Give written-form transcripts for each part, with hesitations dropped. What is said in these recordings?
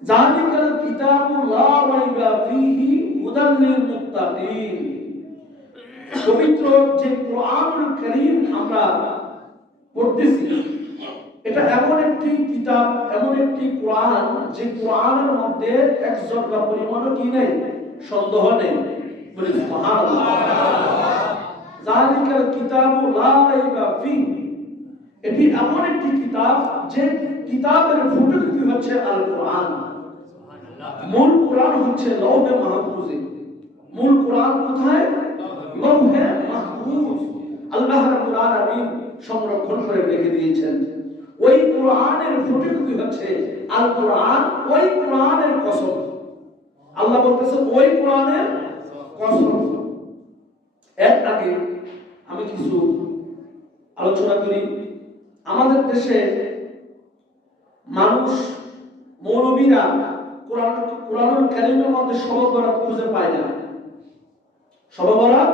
যালিকাল কিতাবু লা রাইবা ফীহি হুদাল লিল মুত্তাকিন। পবিত্র যে কোরআনুল কারীম আমরা পড়তেছি, এটা এমন একটি কিতাব, এমন একটি কোরআন, যে কোরআনের মধ্যে এক জররা পরিমাণও কি নেই, সন্দেহ নেই। বলি সুবহানাল্লাহ। যালিকাল কিতাবু লা রাইবা ফীহি, এটি এমন একটি কিতাব যে কিতাবের ফটোকপি হচ্ছে আল কোরআন। মূল কোরআন হচ্ছে লৌহে মাহফুজে। মূল কোরআন কোথায়? লৌহে মাহফুজ। আল্লাহ রাব্বুল আলামিন সংরক্ষণ করে রেখে দিয়েছেন। ওই কোরআনের ফটোকপি হচ্ছে আল কোরআন। ওই কোরআনের কসম, আল্লাহ বলতেছে ওই কোরআনের কসম। এর আগে আমি কিছু আলোচনা করি। আমাদের দেশে মানুষ, মৌলবীরা কোরআনুল কারীমের মধ্যে শবে বরাত খুঁজে পায় না। শবে বরাত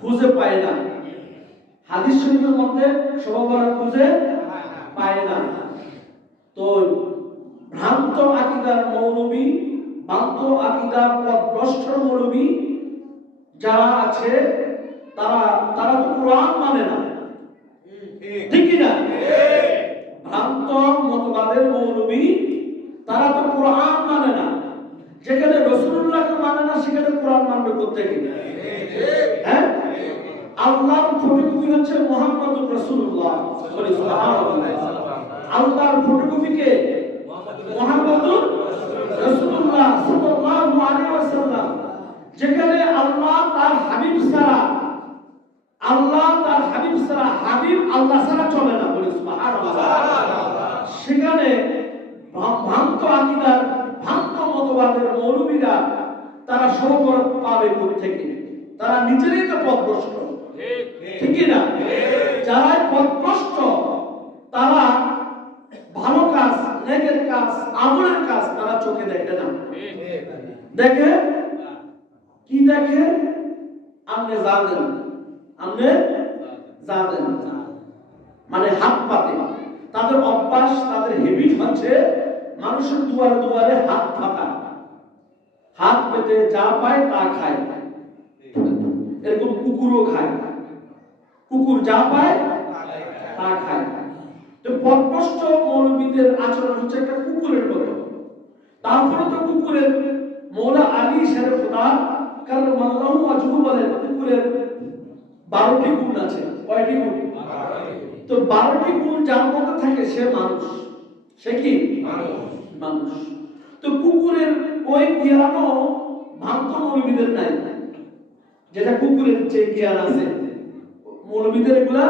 খুঁজে পায় না। হাদিস শরীফের মধ্যে শবে বরাত খুঁজে পায় না। তো ভ্রান্ত আকীদার মৌলবী, ভ্রান্ত আকীদা পথভ্রষ্ট মৌলবী যারা আছে, তারা তো কোরআন মানে না, ঠিক কি না? ভ্রান্ত মতবাদের মৌলবী, তারা তো কোরআন মানে না। যেখানে রাসূলুল্লাহকে মানে না, সেখানে কোরআন মানবে কোত্থেকে? হ্যাঁ, আল্লাহর ফটোকপি হচ্ছে মুহাম্মদুর রাসূলুল্লাহ সাল্লাল্লাহু আলাইহি ওয়াসাল্লাম। আল্লাহর ফটোকপি কে? মুহাম্মদুর রাসূলুল্লাহ সাল্লাল্লাহু আলাইহি ওয়াসাল্লাম। যেখানে আল্লাহ তার হাবিব ছাড়া, আল্লাহ তার হাবিব ছাড়া, হাবিব আল্লাহ ছাড়া চলে না। বলি সুবহানাল্লাহ। সেখানে ভ্রান্ত আকীদার, ভ্রান্ত মতবাদের মৌলবীরা তারা সবর পাবে কোত্থেকে? তারা নিজেরাই তো পথভ্রষ্ট, ঠিক কি না? যারা পথভ্রষ্ট, তারা ভালো কাজ, নেকের কাজ, আমলের কাজ তারা চোখে দেখে না। দেখে কি? দেখে আপনি জানেন, আপনি জানেন, মানে হাত পাতে। তাদের অভ্যাস, তাদের হ্যাবিট হচ্ছে মানুষের দুয়ারে দুয়ারে হাত পাতা, হাত পেতে যা পায় তা খায়। এরকম কুকুরও খায়, কুকুর যা পায় তা খায়। তো পথভ্রষ্ট মৌলবীদের আচরণ হচ্ছে একটা কুকুরের মতো। তারপরে তো কুকুরের মৌলা আলী শেরে খোদা কারণ মাল্লাহু আজহু বলেন, কুকুরের 12টি গুণ আছে। কয়টি গুণ? তো 12টি গুণ যার মধ্যে থাকে সে মানুষ। সে কি? মানুষ। তো কুকুরের ওই জ্ঞানও ভ্রান্ত মৌলবীদের নাই। যেটা কুকুরের যে জ্ঞান আছে, মৌলবীদের এগুলা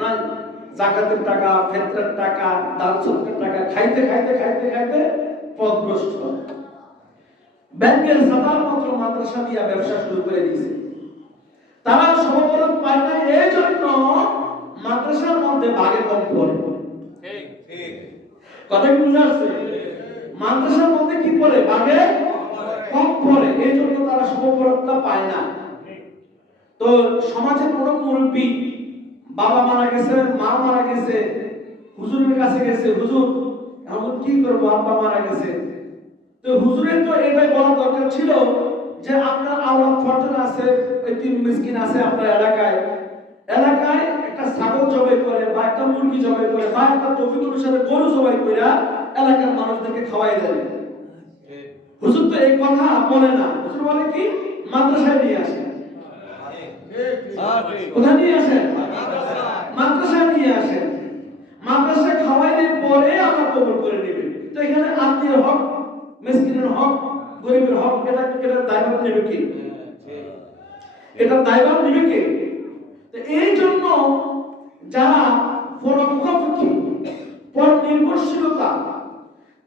নাই। যাকাতের টাকা, ফিতরার টাকা, দান সদকার টাকা খাইতে খাইতে খাইতে খাইতে পথভ্রষ্ট। ব্যাংকের সাতার মাত্র মাদ্রাসা দিয়া ব্যবসা শুরু করে দিয়েছে। তারা সবরত পায় না, এই জন্য মাদ্রাসার মধ্যে ভাগে কম পড়ে। কথা কি বুঝা আসছে? মাদ্রাসার মধ্যে কি পড়ে? ভাগে কম পড়ে। এই জন্য তারা সবরতটা পায় না। তো সমাজে কোনো মুরব্বী, বাবা মারা গেছে, মা মারা গেছে, হুজুরের কাছে গেছে, হুজুর এখন কি করবো, আব্বা মারা গেছে। তো হুজুরের তো এটাই বলা দরকার ছিল যে আপনার আওলাদ ফরজন আছে, এতিম মিসকিন আছে আপনার এলাকায়, এলাকায় একটা ছাগল জবাই করে বা একটা মুরগি জবাই করে বা একটা তৌফিক অনুসারে গরু জবাই করে এলাকার মানুষদেরকে খাওয়াই দেন। হুজুর তো এই কথা বলে না। হুজুর বলে কি? মাদ্রাসায় নিয়ে আসে। কোথায় নিয়ে আসেন? মাদ্রাসায় নিয়ে আসেন। মাদ্রাসায় খাওয়াইলে পরে আমরা কবুল করে নেবে। তো এখানে আত্মীয় হক, মিসকিনের হক, গরিবের হক, এটা দায়ভার নেবে কে? এটা দায়ভার নেবে কে? তো এই জন্য যারা পরোক্ষী, পর নির্ভরশীলতা,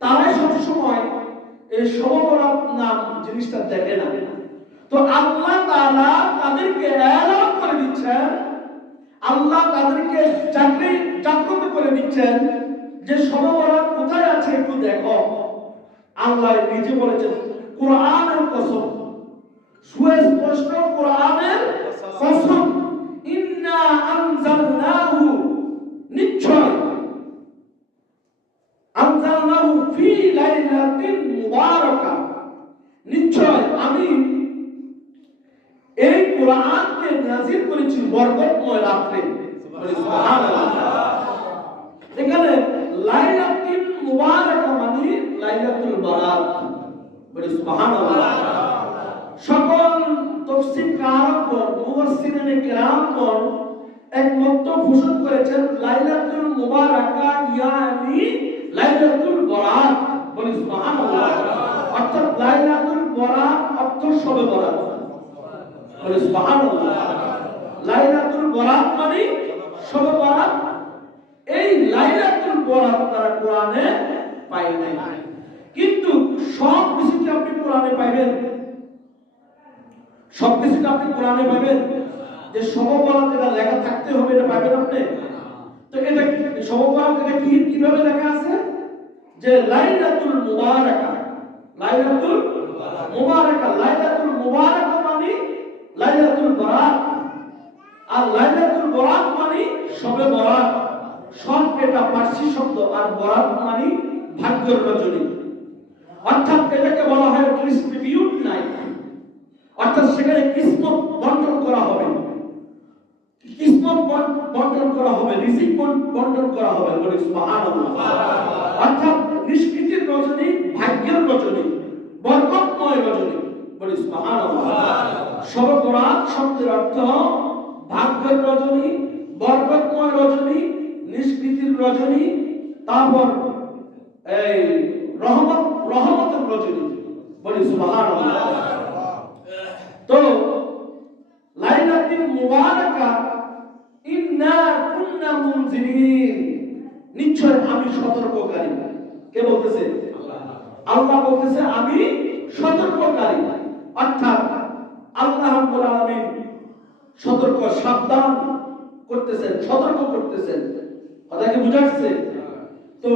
তারাই সবসময় এই সববরাত নাম জিনিসটা দেখে না। তো আল্লাহ তাআলা তাদেরকে এলান করে দিচ্ছেন, আল্লাহ তাদেরকে জাগ্রত করে দিচ্ছেন যে সববরাত কোথায় আছে একটু দেখো। আল্লাহ নিজে বলেছেন কোরআনের কসম, সুস্পষ্ট কোরআনের কসম, ইন্না আনজালনাহু, নিশ্চয় আনজালনাহু ফি লাইলাতিন মুবারাকা, নিশ্চয় আমি এই কোরআনকে নাযিল করেছি বরকতময় রাতে। সুবহানাল্লাহ। এখানে লাইলাতুল মুবারাকা মানে লাইলাতুল বারাত। বলি সুবহানাল্লাহ। সকল তাফসীরকারগণ মুফাসসিরিনে কেরামগণ একমত পোষণ করেছেন লাইলাতুল মুবারাকা ইয়ানি লাইলাতুল বারাত। বলি সুবহানাল্লাহ। অর্থাৎ লাইলাতুল বারাত অর্থ শবে বরাত। বলি সুবহানাল্লাহ। লাইলাতুল বারাত মানে শবে বরাত। এই লাইলাতুল বারাত তারা কোরআনে পাই নাই, কিন্তু সব কিছু কি আপনি কোরআনে পাইবেন? সব কিছু কি আপনি কোরআনে পাইবেন? যে শবে বরাত এটা লেখা থাকতে হবে এটা পাবেন আপনি? তো এটা কি শবে বরাত এটা কি কিভাবে লেখা আছে? যে লাইলাতুল মুবারাকা, লাইলাতুল মুবারাকা, লাইলাতুল মুবারাকা মানে লাইলাতুল বারাত, আর লাইলাতুল বারাত মানে শবে বরাত। সব এটা পার্সি শব্দ, আর বরাত মানে ভাগ্যের রজনী। অর্থাৎ এটাকে বলা হয় ডিস্ট্রিবিউট নাইট, অর্থাৎ সেখানে কিসমত বন্টন করা হবে, কিসমত বন্টন করা হবে, রিজিক বন্টন করা হবে। বলি সুবহানাল্লাহ। অর্থাৎ নিষ্কৃতির রজনী, ভাগ্যের রজনী, বরকতময় রজনী। বলি সুবহানাল্লাহ। শবে বরাত শব্দের অর্থ ভাগ্যের রজনী, বরকতময় রজনী, নিষ্কৃতির রজনী, তারপর এই রহমতের রজনী। বলি সুবহানাল্লাহ। তো লাইলাতুল মুবারাকা ইন্না কুন্না মুনজিরিন, নিশ্চয় আমি সতর্ককারী। কে বলতেছে? আল্লাহ বলতেছে আমি সতর্ককারী। অর্থাৎ আল্লাহ রাব্বুল আলামিন সতর্ক, সাবধান করতেছেন, সতর্ক করতেছেন। কথা কি বুঝাচ্ছে? তো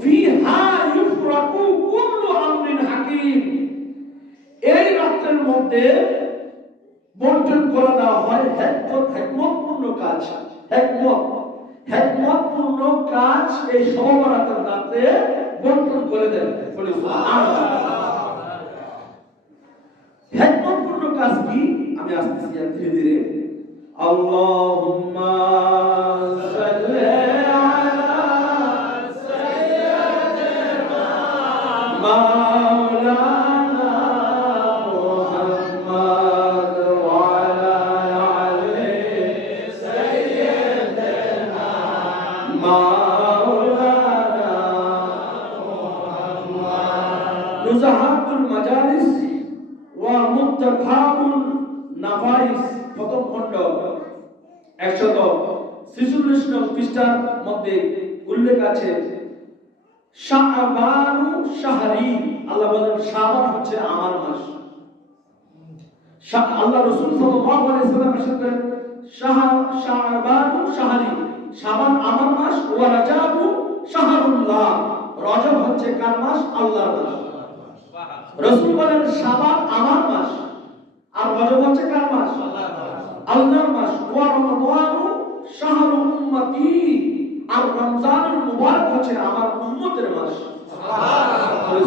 ফিহা ইউফরাকু কুল্লু আমরিন হাকিম, এই রাতের মধ্যে বন্টন করে দেওয়া হয় হিকমতপূর্ণ কাজ। হিকমতপূর্ণ কাজ এই শবে বরাতের রাতে বন্টন করে দেন। বলি সুবহানাল্লাহ। হিকমতপূর্ণ কাজ কি? আমি আসতেছি ধীরে ধীরে। আল্লাহুম্মা সাল্লি আলা সাইয়্যিদিনা মাওলানা মুহাম্মদ ওয়া আলা আলি সাইয়্যিদিনা মাওলানা মুহাম্মদ। নুজাহাতুল মাজালিস ওয়া মুত্তাখাবুন নাফাইস, প্রথম খণ্ড 146 নং পৃষ্ঠার মধ্যে উল্লেখ আছে শাবানু শাহরি। আল্লাহ বলেন শাবান হচ্ছে আমার মাস। আল্লাহ রাসূল সাল্লাল্লাহু আলাইহি ওয়াসাল্লাম ইরশাদ করেন শাবানু শাহরি, শাবান আমার মাস, ওয়া রাজাবু শাহরুল্লাহ, রজব হচ্ছে কার মাস? আল্লাহর মাস। রাসূল বলেন শাবান আমার মাস, আর রজব হচ্ছে কার মাস? আল্লাহর মাস। ওয়া রমাদানু শাহরু উম্মতি, আর রমজানুল মুবারক হচ্ছে আমার উম্মতের মাস।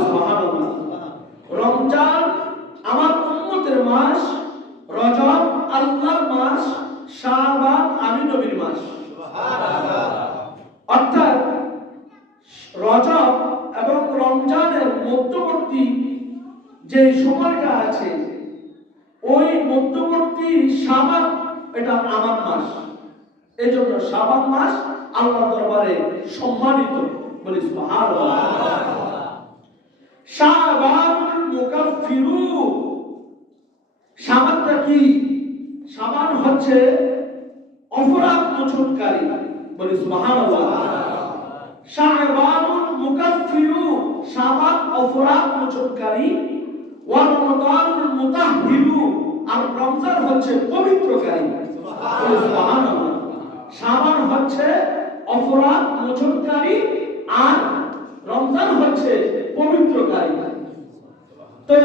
সুবহানাল্লাহ। রমজান আমার উম্মতের মাস, রজব আল্লাহর মাস, শাবান আমি নবীর মাস। সুবহানাল্লাহ। অর্থাৎ রজব এবং রমজানের মধ্যবর্তী যে সময়টা আছে, ওই মধ্যবর্তী শাবান এটা আমার মাস। এজন্য শাবান মাস আল্লাহর দরবারে সম্মানিত। বলি সুবহানাল্লাহ। শাবানুল মুকাফফিরু, শাবানটা কি? শাবান হচ্ছে অপরাধ মোচনকারী। বলি সুবহানাল্লাহ। শাবানুল মুকাফফিরু, শাবান অপরাধ মোচনকারী। ওয়া রমাদানুল মুতাহহিরু, আর রমজান হচ্ছে পবিত্রকারী। সুবহানাল্লাহ। শাবান হচ্ছে অপরাধ মোচনকারী, আর রমজান হচ্ছে পবিত্রকারী। তো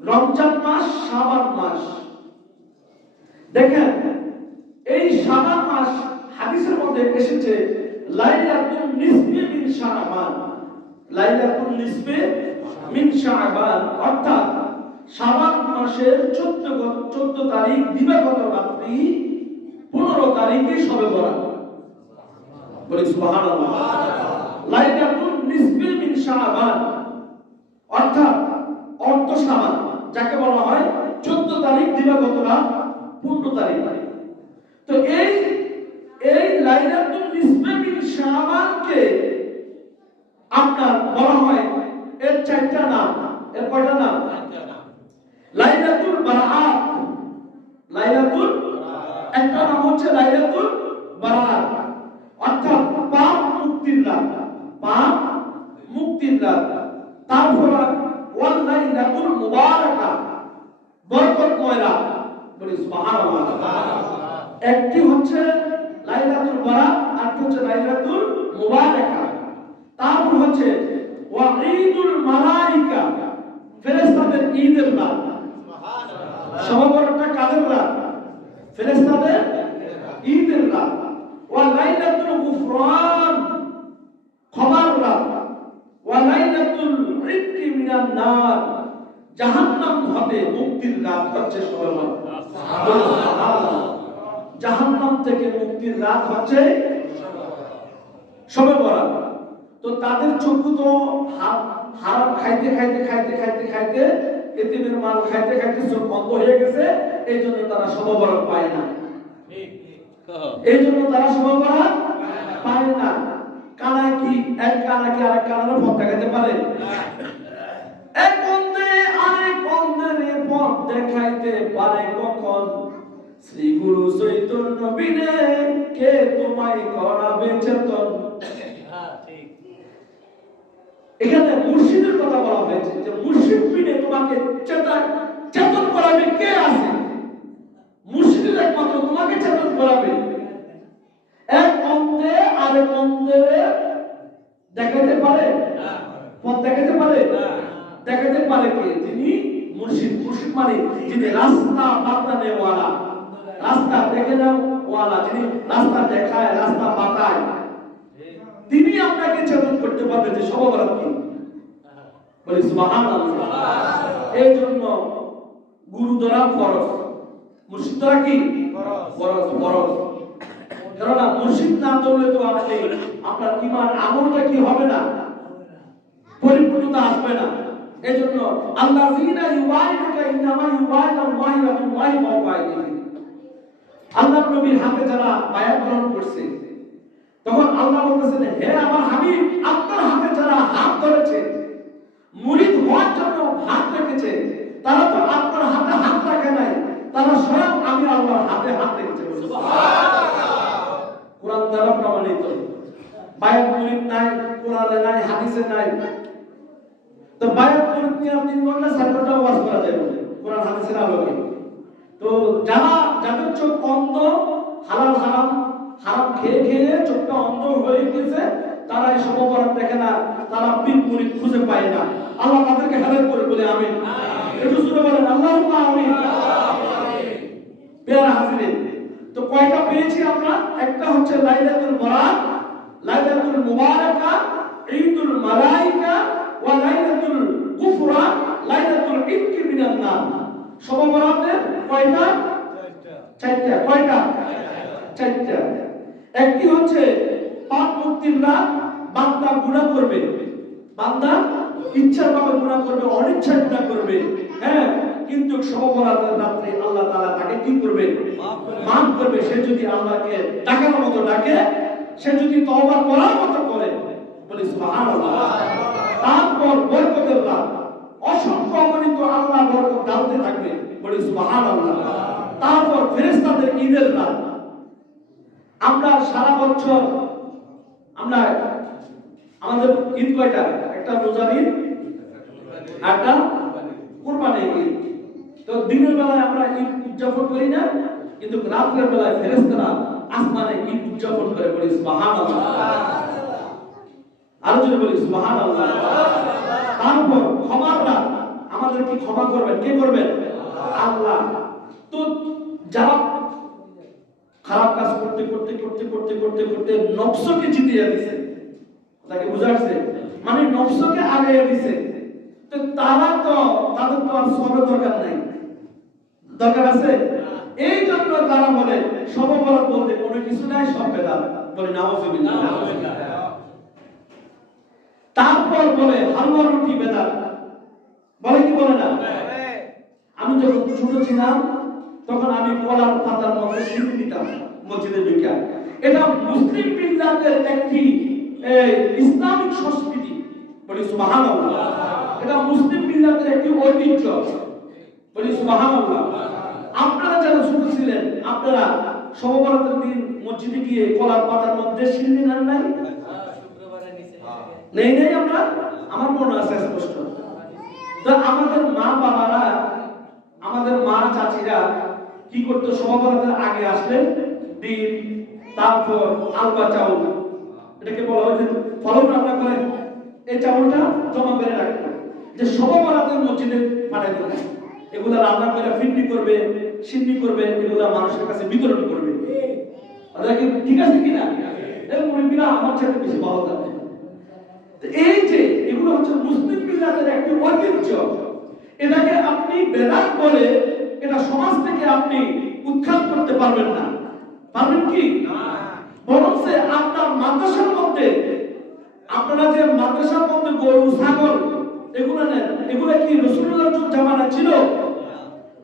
রমজান মাস, শাবান মাস, দেখেন এই শাবান মাস হাদিসের মধ্যে এসেছে লাইলাতুন নিসফি মিন শাবান, লাইলাতুল নিসফে মিন শাবান, অর্থাৎ শাবান মাসের 14 তারিখ দিবাগত রাত্রি, 15 তারিখে শবে বরাত। বলি সুবহানাল্লাহ। লাইলাতুল নিসফে মিন শাবান অর্থাৎ অর্ধ শাবান, যাকে বলা হয় 14 তারিখ দিবাগত রাত, 15 তারিখ। তো এই লাইলাতুল নিসফে মিন শাবানকে আপনার বলা হয় এর 4টা নাম। এর কয়টা নাম? লাইলাতুল বারাআত। লাইলাতুল, একটা নাম হচ্ছে লাইলাতুল বারাআত, অর্থাৎ পাপ মুক্তির রাত, পাপ মুক্তির রাত। তারপর ওয়াল লাইলাতুল মুবারাকা, বরকতময় রাত। বলি সুবহানাল্লাহ। একটি হচ্ছে লাইলাতুল বারাআত, আর হচ্ছে লাইলাতুল মুবারাকা। তারপর হচ্ছে ওয়া ঈদুল মালাইকা, ফেরেশতাদের ঈদের রাত। শবে বরাতটা কাদের রাত? ফেরেশতাদের ঈদের রাত। ওয়া লাইলাতুল গুফরান, ক্ষমার রাত। ওয়া লাইলাতুল ইতকি মিনান নার, জাহান্নাম হতে মুক্তির রাত হচ্ছে শবে বরাত। সুবহানাল্লাহ। জাহান্নাম থেকে মুক্তির রাত হচ্ছে শবে বরাত। তো তাদের চক্ষু তো হারাম খাইতে খাইতে খাইতে খাইতে খাইতে, এতিমের মাল খাইতে খাইতে চোখ বন্ধ হয়ে গেছে, এই জন্য তারা শবে বরাত পায় না। এই জন্য তারা শবে বরাত পায় না। কানা কি এক কানা কি আরেক কানার পথ দেখাতে পারে? এক অন্ধে আরেক অন্ধের পথ দেখাইতে পারে কখন? শ্রী গুরু চৈতন্য বিনে কে তোমায় করাবে চেতন। এখানে মুর্শিদের কথা বলা হয়েছে, যে মুর্শিদ বিনে তোমাকে চেতন করাবে কে আছে? মুর্শিদের একমাত্র তোমাকে চেতন করাবে। এক অন্ধে আরেক অন্ধের দেখাতে পারে? পথ দেখাতে পারে? দেখাতে পারে কে? যিনি মুর্শিদ। মুর্শিদ মানে যিনি রাস্তা বাতানে ওয়ালা, রাস্তা দেখে নাও ওয়ালা, যিনি রাস্তা দেখায়, রাস্তা বাতায়, তিনি আপনাকে চেতন করতে পারবে যে শবে বরাত কি। বলি সুবহানাল্লাহ। এই জন্য গুরু ধরা ফরজ, মুর্শিদ ধরা কি ফরজ? ফরজ। কারণ মুর্শিদ না ধরলে তো আপনি আপনার ঈমান আমলটা কি হবে না, পরিপূর্ণতা আসবে না। এই জন্য আল্লাযীনা ইউবাইনুকা ইন্নামা ইউবাইনুল্লাহি ওয়া বিল্লাহি ওয়া বাইদিহি, আল্লাহর নবীর হাতে যারা বায়াত গ্রহণ করছে, তখন আল্লাহ বলতেছেন, হে আমার হাবিব, আপনার হাতে যারা হাত ধরেছে, মুরিদ হওয়ার জন্য হাত রেখেছে, তারা তো আপনার হাতে হাত রাখে নাই, তারা স্বয়ং আমি আল্লাহর হাতে হাত রেখেছে। কোরআন দ্বারা প্রমাণিত। বায়াত মুরিদ নাই, কোরআনে নাই, হাদিসে নাই। তো বায়াত মুরিদ নিয়ে 3 ঘন্টা 4 ঘন্টা ওয়াজ করা যায় বলে কোরআন হাদিসের আলোকে। তো যাদের চোখ অন্ধ, হালাল হারাম হারাম খেয়ে খেয়ে চোখটা অন্ধ হয়ে গেছে, তারা এই শবে বরাত দেখে না, তারা পীর মুরিদ খুঁজে পায় না। আল্লাহ তাদেরকে হেদায়েত করে বলে আমিন। একটু জোরে বলেন আল্লাহুম্মা আমিন। প্রিয় হাজিরিন, তো কয়টা পেয়েছি আমরা? একটা হচ্ছে লাইলাতুল বারাত, লাইলাতুল মুবারাকা, ঈদুল মালাইকা, ওয়া লাইলাতুল গুফরান, লাইলাতুল ইতকি মিনান নার। শবে বরাতের কয়টা? 4টা। কয়টা? 4টা। একটি হচ্ছে পাপ মুক্তির রাত, বান্দা গুনাহ করবে, বান্দা ইচ্ছাভাবে গুনাহ করবে, অনিচ্ছায় গুনাহ করবে, হ্যাঁ, কিন্তু শবে বরাতের রাতে আল্লাহ তাআলা তাকে কি করবে? মাফ করবে। সে যদি আল্লাহকে ডাকার মতো ডাকে, সে যদি তওবা করার মতো করে। বলি সুবহানাল্লাহ। তারপর বরকতের রাত, অসংখ্য অগণিত আল্লাহ বরকত দাওতে থাকবে। বলি সুবহানাল্লাহ। তারপর ফেরেশতাদের ঈদের রাত। আমরা সারা বছর আমরা আমাদের ঈদ কয়টা? একটা রোজার ঈদ, একটা কুরবানির ঈদ। তো দিনের বেলায় আমরা ঈদ উদযাপন করি না, কিন্তু রাতের বেলায় ফেরেশতারা আসমানে ঈদ উদযাপন করে। বলি সুবহানাল্লাহ। আরো জোরে বলি সুবহানাল্লাহ। তারপর ক্ষমার রাত, আমাদের কি ক্ষমা করবেন? কে করবেন? আল্লাহ। তো যারা খারাপ কাজ করতে করতে করতে করতে করতে করতে নফসকে জিতিয়ে দিয়েছে, তাকে বুঝাচ্ছে মানে নফসকে আগাইয়া দিছে, তো তারা তো তাদের তো আর সবের দরকার নাই, দরকার আছে? এই জন্য তারা বলে শবে বরাত বলতে কোনো কিছু নাই, সব বেদাত। বলে নাউযুবিল্লাহ। তারপর বলে হালুয়া রুটি বেদাত, বলে কি বলে না? আমি যখন ছোট ছিলাম তখন আমি কলার পাতার মধ্যে সিঁড়ি দিতাম মসজিদে ঢুকে। এটা মুসলিম বিল্লাতের একটি ইসলামিক সংস্কৃতি। বলি সুবহানাল্লাহ। এটা মুসলিম বিল্লাতের একটি ঐতিহ্য। বলি সুবহানাল্লাহ। আপনারা যারা ছোট ছিলেন আপনারা শবে বরাতের দিন মসজিদে গিয়ে কলার পাতার মধ্যে সিঁড়ি নেন নাই? নেই নেই আমরা, আমার মনে আছে স্পষ্ট। তো আমাদের মা বাবারা, আমাদের মা চাচিরা কি করতো, শবে বরাতের আগে আসলে ডিম, তারপর আলবা চাউল, এটাকে বলা হয় যে ফলন রান্না করে, এই চাউলটা জমা করে রাখতো, যে শবে বরাতের মসজিদে পাঠাই দিত। এগুলা রান্না করে ফিন্নি করবে, সিন্নি করবে, এগুলা মানুষের কাছে বিতরণ করবে। ঠিক আছে কিনা? এই মুরব্বিরা আমার চাইতে বেশি ভালো জানে। এই যে এগুলো হচ্ছে মুসলিম বিল্লাতের একটি ঐতিহ্য। এটাকে আপনি বেদাত বলে এটা সমাজ থেকে আপনি উৎখাত করতে পারবেন না। পারবেন কি? বরং আপনার মাদ্রাসার মধ্যে, আপনারা যে মাদ্রাসার মধ্যে গরু ছাগল এগুলো নেন, এগুলো কি রাসূলুল্লাহর যুগ জামানা ছিল?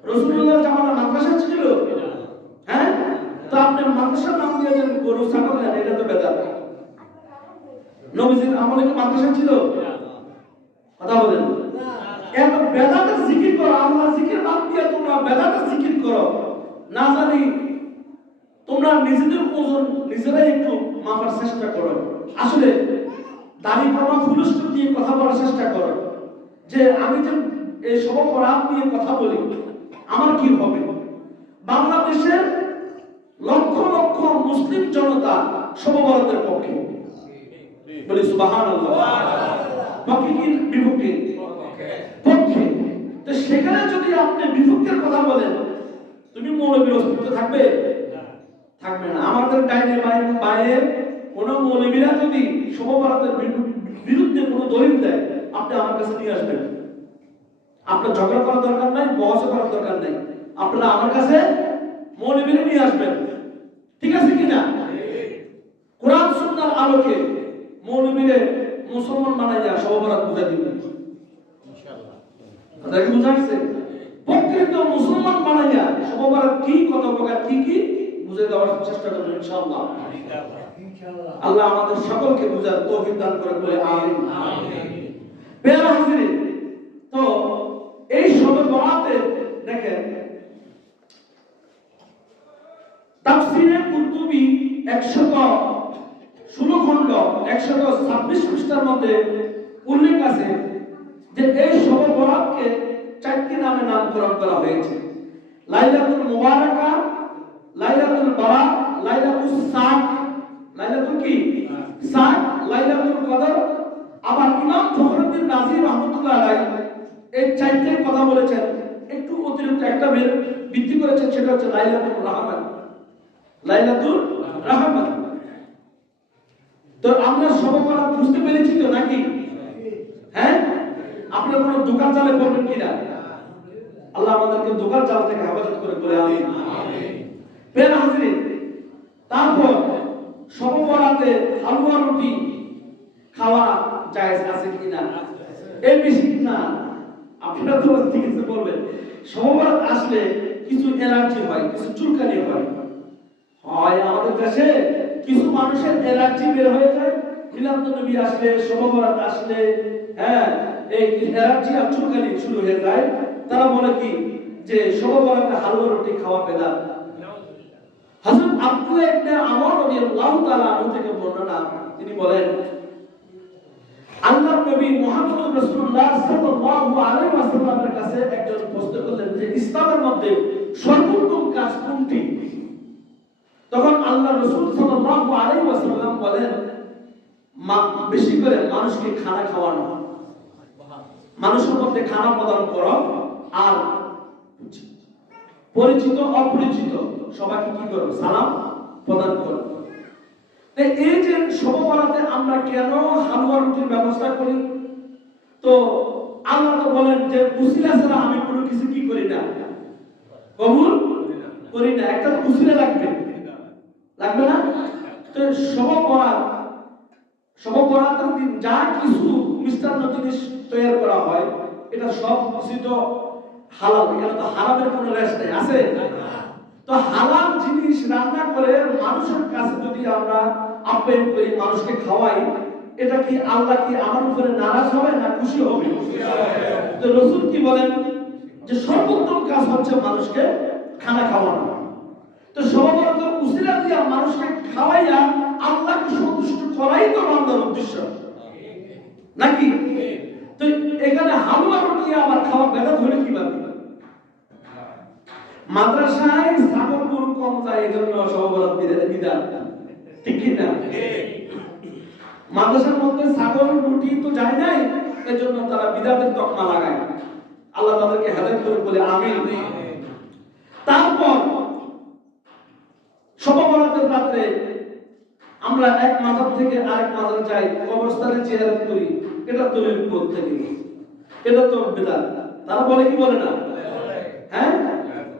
রাসূলুল্লাহর জামানা মাদ্রাসা ছিল? হ্যাঁ, তো আপনি মাদ্রাসার নাম দিয়ে যে গরু ছাগল নেন, এটা তো বেদাত। নবীজির আমলে কি মাদ্রাসা ছিল? কথা বলেন। এত বেদাতের জিকির করো, আল্লাহ জিকির বাদ দিয়ে তোমরা বেদাতের জিকির করো, না জানি তোমরা নিজেদের ওজন নিজেরাই একটু মাপার চেষ্টা করো। আসলে দাড়ি পামা ফুলস্টপ দিয়ে কথা বলার চেষ্টা করো, যে আমি যে এই শবে বরাত নিয়ে কথা বলি আমার কি হবে। বাংলাদেশের লক্ষ লক্ষ মুসলিম জনতা শবে বরাতের পক্ষে। বলি সুবহানাল্লাহ। বাকি কি বিপক্ষে? পক্ষে। তো সেখানে যদি আপনি বিপক্ষের কথা বলেন, তুমি মৌলবীর অস্তিত্ব থাকবে? থাকবে না। আমাদের ডাইনে বাইরে কোন মৌলবীরা যদি শবে বরাতের বিরুদ্ধে কোনো দলিল দেয়, আপনি আমার কাছে নিয়ে আসবেন। আপনার ঝগড়া করার দরকার নাই, বহস করার দরকার নাই, আপনারা আমার কাছে মৌলবীরা নিয়ে আসবেন। ঠিক আছে কিনা? কোরআন সুন্নাহর আলোকে মৌলবীরে মুসলমান বানাইয়া শবে বরাত বুঝাই দিবেন ইনশাআল্লাহ। তাদেরকে বুঝাইছে প্রকৃত মুসলমান বানাইয়া শবে বরাত কি, কত প্রকার কি কি বুঝাই দেওয়ার চেষ্টা করবেন ইনশাআল্লাহ। আল্লাহ আমাদের সকলকে বুঝার তৌফিক দান করে বলে আমিন। প্রিয় হাজিরিন, তো এই শবে বরাতে দেখেন তাফসীরে কুরতুবী 116 খণ্ড 126 পৃষ্ঠার মধ্যে উল্লেখ আছে যে এই শবে বরাতকে 4টি নামে নামকরণ করা হয়েছে। লাইলাতুল মুবারাকা, লাইলাতুল বারাত, লাইলাতুস সাদ, লাইলাতুল কি? সাদ, লাইলাতুল কদর। আবার ইমাম ফখরুদ্দিন রাজি রাহমাতুল্লাহ আলাইহি এই 4টির কথা বলেছেন, একটু অতিরিক্ত একটা বৃদ্ধি করেছেন, সেটা হচ্ছে লাইলাতুল রাহমাত। লাইলাতুল রাহমাত। তো আমরা শবে বরাত বুঝতে পেরেছি তো নাকি? হ্যাঁ, আপনারা কোনো দোকান চালে করবেন কিনা? আল্লাহ আমাদেরকে দোকান চাল থেকে হেফাজত করে বলে আমিন। প্রিয় হাজিরিন, তারপর শবে বরাতে হালুয়া রুটি খাওয়া জায়েজ আছে কিনা? এই বেশি না, আপনারা তো ঠিক আছে বলবেন। শবে বরাত আসলে কিছু অ্যালার্জি হয়, কিছু চুলকানি হয়। আমাদের দেশে কিছু মানুষের অ্যালার্জি বের হয়ে যায় মিলাদ নবী আসলে, শবে বরাত আসলে, হ্যাঁ, এই অ্যালার্জি আর চুলকানি শুরু হয়ে যায়। তারা বলে কি যে শবে বরাতে হালুয়া রুটি খাওয়া বেদাত। হযরত আব্দুল্লাহ ইবনে আমর রাদিয়াল্লাহু তাআলা আনহু থেকে বর্ণনা, তিনি বলেন আল্লাহর নবী মুহাম্মদ রাসূলুল্লাহ সাল্লাল্লাহু আলাইহি ওয়াসাল্লামের কাছে একজন প্রশ্ন করলেন যে ইসলামের মধ্যে সর্বোত্তম কাজ কোনটি? তখন আল্লাহর রাসূল সাল্লাল্লাহু আলাইহি ওয়াসাল্লাম বলেন বেশি করে মানুষকে খানা খাওয়ানো, মানুষের মধ্যে খানা প্রদান করো, আর পরিচিত অপরিচিত সবাইকে কি করো? সালাম প্রদান করো। এই যে শবে বরাতে আমরা কেন হালুয়া রুটির ব্যবস্থা করি? তো আল্লাহ তো বলেন যে উসিলা ছাড়া আমি কোনো কিছু কি করি না, কবুল করি না। একটা তো উসিলা লাগবে, লাগবে না? তো শবে বরাতের দিন যা কিছু মিষ্টান্ন জিনিস তৈরি করা হয়, এটা সব কিছু তো হালাল, এখানে তো হারামের কোনো রেশ নেই, আছে? তো হালাল জিনিস রান্না করে মানুষের কাছে যদি আমরা আপ্যায়ন করি, মানুষকে খাওয়াই, এটা কি আল্লাহ কি আমার উপরে নারাজ হবে না খুশি হবে? তো রাসূল কি বলেন যে সর্বোত্তম কাজ হচ্ছে মানুষকে খানা খাওয়ানো। তো সর্বপ্রথম উসিলা দিয়া মানুষকে খাওয়াইয়া আল্লাহকে সন্তুষ্ট করাই তো বান্দার উদ্দেশ্য, নাকি? তো এখানে হালুয়া রুটি আবার খাওয়া বেদা ধরে কিভাবে? মাদ্রাসায় ছাগল গরু কম যায়, এজন্য সহবরাত বিধান, ঠিক কি না? মাদ্রাসার মধ্যে ছাগল রুটি তো যায় নাই, এজন্য তারা বিধাতের তকমা লাগায়। আল্লাহ তাদেরকে হেদায়েত করে বলে আমিন। তারপর শবে বরাতের রাতে আমরা এক মাজার থেকে আরেক মাজার যাই, কবরস্থানে জিয়ারত করি, এটা দলিল কোথা থেকে? এটা তো বিদআত। তারা বলে কি বলে না? হ্যাঁ,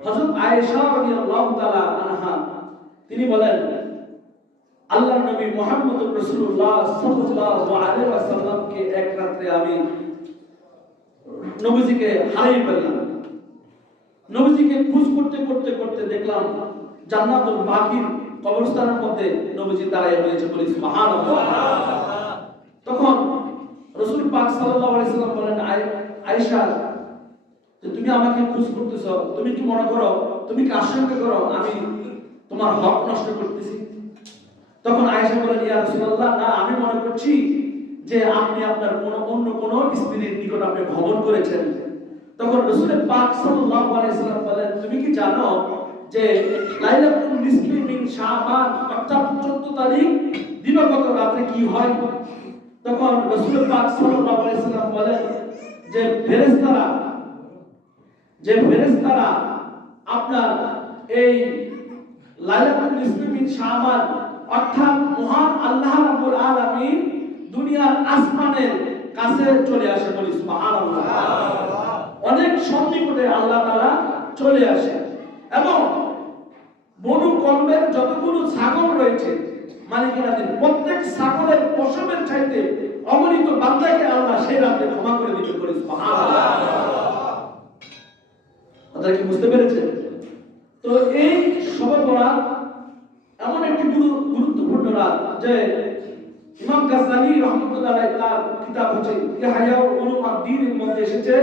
হযরত আয়েশা রাদিয়াল্লাহু তাআলা আনহা তিনি বলেন আল্লাহর নবী মুহাম্মদুর রাসূলুল্লাহ সাল্লাল্লাহু আলাইহি ওয়াসাল্লামকে এক রাতে আমি নবীজিকে হারিয়ে ফেললাম। নবীজিকে খোঁজ করতে করতে করতে দেখলাম জান্নাতুল বাকির কবরস্থানের মধ্যে নবীজি দাঁড়িয়ে রয়েছে, বলি সুবহানাল্লাহ। তখন রাসূল পাক সাল্লাল্লাহু আলাইহি ওয়াসাল্লাম বলেন, আয়েশা, যে তুমি আমাকে খোঁজ করতেছো, তুমি কি মনে করো, তুমি কি আশঙ্কা করো আমি তোমার হক নষ্ট করতেছি? তখন আয়েশা বলেন, ইয়া রাসূলুল্লাহ, না, আমি মনে করছি যে আপনি আপনার অন্য কোন স্ত্রীর নিকট আপনি ভ্রমণ করেছেন। তখন রাসূল পাক সাল্লাল্লাহু আলাইহি ওয়াসাল্লাম বলেন, তুমি কি জানো যে লাইলাতুল নিসফি মিন শাবান অর্থাৎ 14 তারিখ দিবাগত রাতে কি হয়? তখন রাসূল পাক সাল্লাল্লাহু আলাইহি ওয়াসাল্লাম বলেন যে ফেরেশতারা আপনার এই লাইলাতুল নিসফি মিন শাবান অর্থাৎ মহান আল্লাহ রাব্বুল আলামিন দুনিয়ার আসমানের কাছে চলে আসে, বলি সুবহানাল্লাহ। অনেক সন্নিকটে আল্লাহ তাআলা চলে আসে এবং বনু কলবের যতগুলো ছাগল রয়েছে মালিকানাধীন, প্রত্যেক ছাগলের প্রসবের চাইতে অগণিত বান্দাকে আল্লাহ সেই রাতে ক্ষমা করে দিতে, বলি সুবহানাল্লাহ। আপনারা কি বুঝতে পেরেছেন? তো এই শবে বরাত এমন একটি গুরুত্বপূর্ণ রাত যে ইমাম গাজ্জালী রাহমাতুল্লাহ আলাইহি তার কিতাব হচ্ছে ইহয়া উলুমুদ্দিনের মধ্যে এসেছে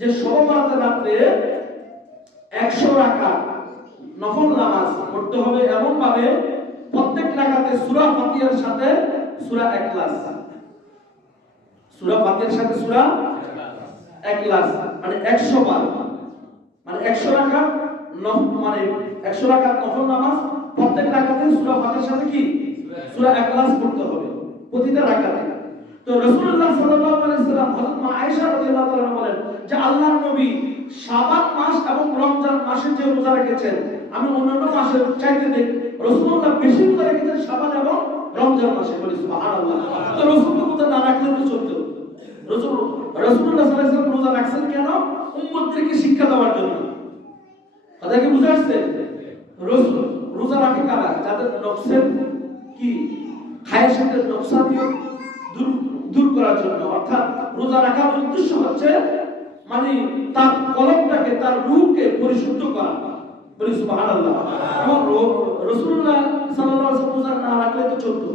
যে শবে বরাতের রাতে 100 রাকাত নফল নামাজ পড়তে হবে, এমন ভাবে প্রত্যেক রাকাতে সূরা ফাতিহার সাথে সূরা ইখলাস, সূরা ফাতিহার সাথে সূরা ইখলাস, মানে 100 বার, মানে 100 রাকাত মানে 100 রাকাত নফল নামাজ, প্রত্যেক রাকাতে সূরা ফাতিহার সাথে কি সূরা ইখলাস পড়তে হবে প্রতিটা রাকাতে। তো রাসূলুল্লাহ সাল্লাল্লাহু আলাইহি ওয়াসাল্লাম হযরত মা আয়েশা রাদিয়াল্লাহু তাআলা বলেন যে আল্লাহর নবী শাবান মাস এবং রমজান মাসে যে রোজা রেখেছেন, আমি অন্যান্য মাসের চাইতে দেখি রাসূলুল্লাহ বেশি রোজা রেখেছেন শাবান এবং রমজান মাসে, বলি সুবহানাল্লাহ। তো রাসূল তো রোজা না রাখলে তো চলতো। রাসূলুল্লাহ সাল্লাল্লাহু আলাইহি ওয়াসাল্লাম রোজা রাখছেন কেন? উম্মতদেরকে শিক্ষা দেওয়ার জন্য। তাদেরকে বুঝে আসছে রোজা রাখে কারা? যাদের নফসের কি খায়েশের নকশানিয় দূর করার জন্য, অর্থাৎ রোজা রাখার উদ্দেশ্য হচ্ছে মানে তার কলবটাকে, তার রূহকে পরিশুদ্ধ করা, বলি সুবহানাল্লাহ। এবং রাসূলুল্লাহ সাল্লাল্লাহু আলাইহি ওয়াসাল্লাম রোজা না রাখলে তো চলতো।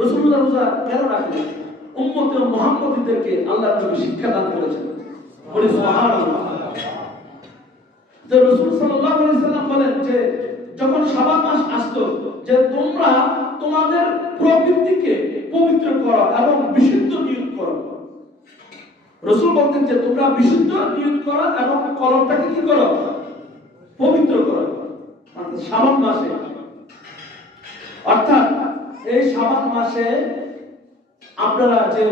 রাসূলুল্লাহ রোজা কেন রাখলেন? উম্মতে মুহাম্মাদীদেরকে আল্লাহর নবী শিক্ষা দান করেছেন, বলি সুবহানাল্লাহ। যে রাসূল সাল্লাল্লাহু আলাইহি ওয়াসাল্লাম বলেন যে যখন শাবান মাস আসতো যে তোমরা তোমাদের প্রকৃতিকে পবিত্র করো এবং বিশুদ্ধ নিয়ত করো। রাসূল বলতেন যে তোমরা বিশুদ্ধ নিয়ত করো এবং কলবটাকে কি করো? পবিত্র করো। মানে শাবান মাসে, অর্থাৎ এই শাবান মাসে আপনারা যে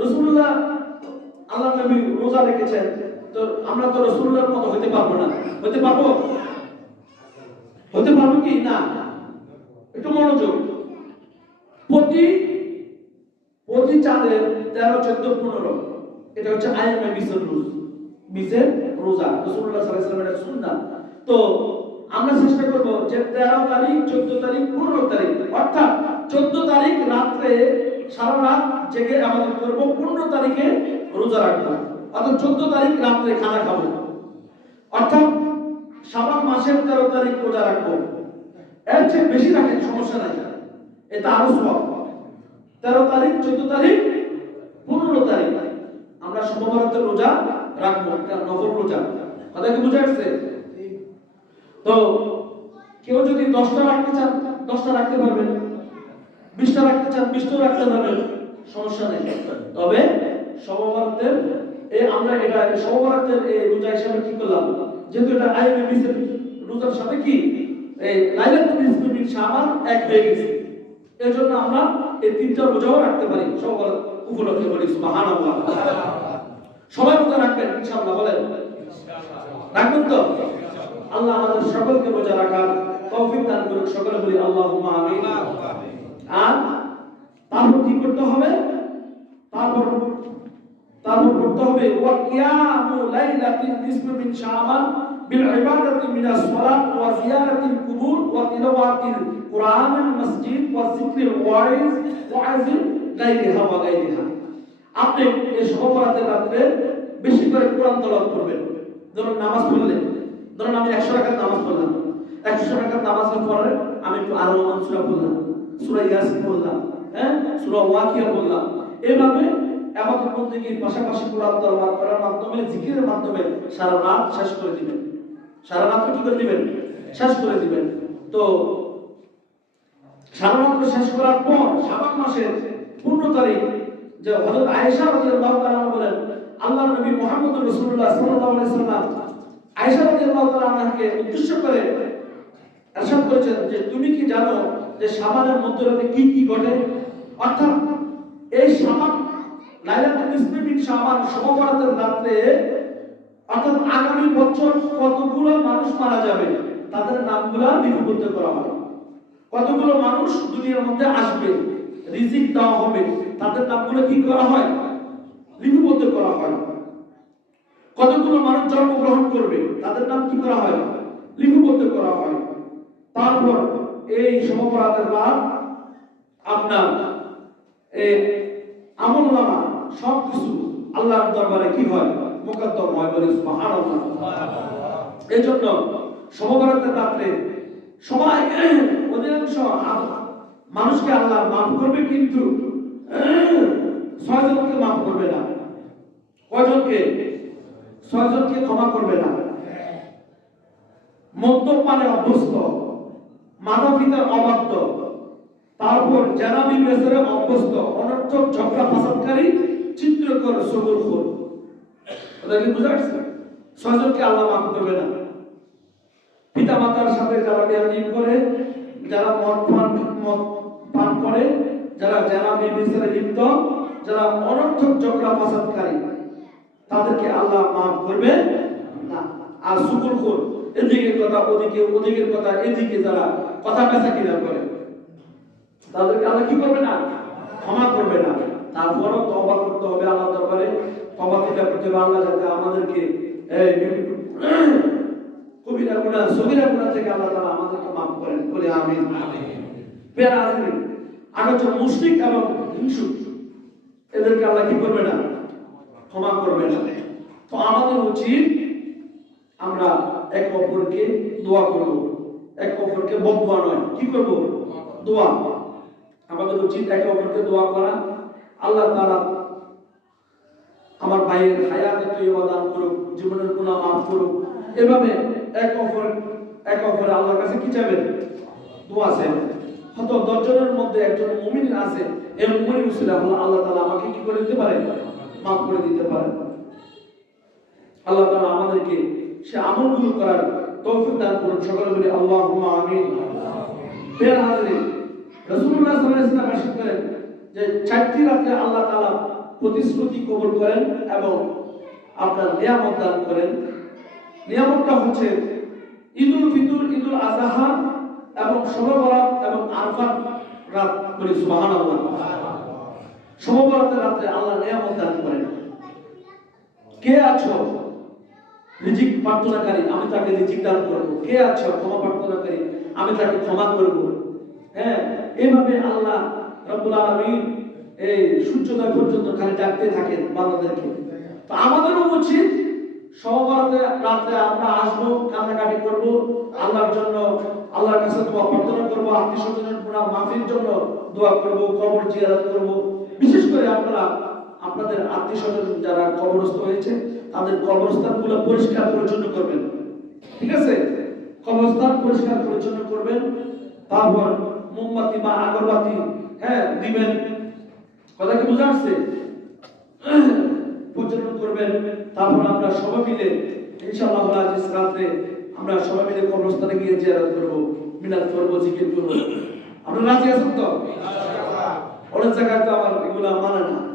রাসূলুল্লাহ আল্লাহর নবী রোজা রেখেছেন, তো আমরা তো রাসূলুল্লাহর মতো হতে পারবো না। হতে পারবো? হতে পারবো কি না? একটু মনোযোগ। প্রতি প্রতি চাঁদের 13, 14, 15 এটা হচ্ছে আইএমএ বিশের রোজা রাসূলুল্লাহ সাল্লাল্লাহু আলাইহি ওয়াসাল্লামের সুন্নাত। তো আমরা চেষ্টা করব যে 13 তারিখ, 14 তারিখ, 15 তারিখ, অর্থাৎ 14 তারিখ রাতে সারা রাত জেগে ইবাদত করব, 15 তারিখে রোজা রাখব, অর্থাৎ 14 তারিখ রাতে খানা খাবো, অর্থাৎ শাবান মাসের 13 তারিখ রোজা রাখব। এর চেয়ে বেশি রাখেন সমস্যা নাই, এটা আরো সওয়াব। 13 তারিখ, 14 তারিখ, 15 তারিখ আমরা সোমবারের রোজা রাখবো, এটা নফল রোজা। কথা কি বুঝা গেছে? তো কেউ যদি 10টা রাখতে চান 10টা রাখতে পারবেন, 20টা রাখতে চান 20টা রাখতে পারবেন, সমস্যা নেই। তবে সোমবারের আমরা এটা সোমবারের এই রোজা হিসাবে কি করলাম, যেহেতু এটা আইএমএ বিশের রোজার সাথে কি এই লাইলাতুল নিসফ মিন শাবান এক হয়ে গেছে, এজন্য আমরা এই 3টা রোজাও রাখতে পারি সোমবার উপলক্ষে। বলি সুবহানাল্লাহ। সবাই রোজা রাখবেন ইনশাআল্লাহ, বলেন ইনশাআল্লাহ। রাখবেন তো? আল্লাহ আমাদের সকলকে রোজা রাখার তৌফিক দান করুন, সকলে বলি আল্লাহুম্মা আমিন। আর তারপর কি করতে হবে? তারপর করতে হবে ওয়া কিয়ামু লাইলাতিন নিসফ মিন শাবান বিল ইবাদাতি মিনাস সালাত ওয়া জিয়ারাতিল কুবুর ওয়া তিলাওয়াতিল কুরআনিল মসজিদ ওয়া যিকরিল ওয়াইজ গায়রিহা ওয়া গায়রিহা। আপনি এই শবে রাতে বেশি করে কোরআন তেলাওয়াত করবেন। ধরুন নামাজ পড়লেন, ধরুন আমি 100 রাকাত নামাজ পড়লাম, 100 রাকাত নামাজের পরে আমি একটু আর রহমান সূরা পড়লাম, সূরা ইয়াসিন পড়লাম, সূরা ওয়াকিয়া পড়লাম। এভাবে ইবাদত বন্দেগীর পাশাপাশি কোরআন তেলাওয়াত করার মাধ্যমে, জিকিরের মাধ্যমে সারা রাত শেষ করে দিবেন। সারা রাত কি করে দিবেন? শেষ করে দিবেন। তো সারা রাত শেষ করার পর শাবান মাসের 15 তারিখ যে হযরত আয়েশা রাদিয়াল্লাহু তাআলা বলেন, আল্লাহর নবী মুহাম্মদ রাসূলুল্লাহ সাল্লাল্লাহু আলাইহি ওয়াসাল্লাম আয়েশা রাদিয়াল্লাহু তাআলা আনহাকে উদ্দেশ্য করে ইরশাদ করেছেন যে তুমি কি জানো যে শাবানের মধ্যরাতে কি কি ঘটে? অর্থাৎ এই শাবান লাইলাতুল নিসফ মিন শাবান শবে রাতে, অর্থাৎ আগামী বছর কতগুলো মানুষ মারা যাবে তাদের নামগুলো লিপিবদ্ধ করা হয়। কতগুলো মানুষ দুনিয়ার মধ্যে আসবে, রিজিক দেওয়া হবে, তাদের নামগুলো কি করা হয়? লিপিবদ্ধ করা হয়। কতগুলো মানুষ জন্মগ্রহণ করবে তাদের নাম কি করা হয়? লিপিবদ্ধ করা হয়। তারপর এই শবে রাত আপনার এই আমলনামা সবকিছু আল্লাহর দরবারে কি হয়? মুকদ্দম হয়। বলি সুবহানাল্লাহ। এজন্য শবে রাতে সবাই অধিকাংশ মানুষকে আল্লাহ মাফ করবে, কিন্তু 6 জনকে মাফ করবে না। কয়জনকে? 6 জনকে ক্ষমা করবে না। মদ্যপানে অভ্যস্ত, মাতা পিতার অবাধ্য, তারপর জানাবি বেসরে অভ্যস্ত, অনর্থক ঝগড়া ফাসাদকারী, চিত্রকর, সবুরখোর। এটা কি বুঝা গেছে? 6 জনকে আল্লাহ মাফ করবে না। পিতা মাতার সাথে যারা বেয়াদবি করে, যারা মদ পান করে, যারা জানাবি বেসরে লিপ্ত, যারা অনর্থক ঝগড়া ফাসাদকারী, তাদেরকে আল্লাহ মাফ করবে না। আর শুকরখোর, এদিকে কথা ওদিকে, ওদিকের কথা এদিকে, যারা কথা পেঁচাকিরা করে, তাদেরকে আল্লাহ কি করবে না? ক্ষমা করবে না। তারপরও তওবা করতে হবে আল্লাহর দরবারে, তওবা করতে হবে আল্লাহ যাতে আমাদেরকে কবিরা গুনাহ, সগীরা গুনাহ থেকে আল্লাহ তাআলা আমাদেরকে মাফ করেন। বলি আমিন। প্রিয় হাজরিন, আগত মুশরিক এবং হিংসুক এদেরকে আল্লাহ কি করবে না? ক্ষমা করবে না। তো আমাদের উচিত আমরা এক অপরকে দোয়া করব, এক অপরকে বদদোয়া নয়, কি করব? দোয়া। আমাদের উচিত একে অপরকে দোয়া করা। আল্লাহ তাআলা আমার ভাইয়ের হায়াতে তৈয়বা দান করুক, জীবনের গুনাহ মাফ করুক। এভাবে এক অপরে আল্লাহর কাছে কি চাইবেন? দোয়া চাইবেন। হয়তো 10 জনের মধ্যে একজন মুমিন আছে, এই মুমিন উসিলা আল্লাহ তাআলা আমাকে কি করে দিতে পারে? মাফ করে দিতে পারে। আল্লাহ তাআলা আমাদেরকে সে আমলগুলো করার তৌফিক দান করুন। সকলে বলি আল্লাহুম্মা আমিন। প্রিয় হাজরিন, রাসূলুল্লাহ সাল্লাল্লাহু আলাইহি ওয়াসাল্লাম ইরশাদ করেন যে 4টি রাতে আল্লাহ তাআলা প্রতিশ্রুতি কবুল করেন এবং আপনার নিয়ামত দান করেন। নিয়ামতটা হচ্ছে ঈদুল ফিতর, ঈদুল আযহা এবং শবে বরাত এবং আরাফাত রাত বলি সুবহানাল্লাহ। শবে বরাতের রাতে আল্লাহ নিয়ামত দান করেন। কে আছো রিজিক প্রার্থনাকারী, আমি তাকে রিজিক দান করব। কে আছো ক্ষমা প্রার্থনাকারী, আমি তাকে ক্ষমা করব। হ্যাঁ, এইভাবে আল্লাহ রাব্বুল আলামিন এই সূর্যোদয় পর্যন্ত খালি ডাকতে থাকেন বান্দাদেরকে। তো আমাদেরও উচিত শবে বরাতের রাতে আমরা আসবো, কান্নাকাটি করব, আল্লাহর জন্য আল্লাহর কাছে দোয়া প্রার্থনা করব, আত্মীয়-স্বজনের গুনাহ মাফির জন্য দোয়া করব, কবর জিয়ারত করব। বিশেষ করে আপনারা আপনাদের আত্মীয়-স্বজন যারা কবরস্থ হয়েছে তাদের কবরস্থানগুলো পরিষ্কার পরিচ্ছন্ন করবেন। ঠিক আছে, কবরস্থান পরিষ্কার পরিচ্ছন্ন করবেন, তারপর মোমবাতি বা আগরবাতি দিবেন। কথা কি বোঝা যাচ্ছে? পরিচালনা করবেন। তারপর আমরা সবাই মিলে ইনশাআল্লাহ আজিজ রাতে আমরা সবাই মিলে কবরস্থানে গিয়ে জিয়ারত করব, মিলাদ করব, জিকির করব। আপনারা রাজি আছেন তো? ইনশাআল্লাহ। অনেক জায়গায় তো আমার এগুলা মানে না।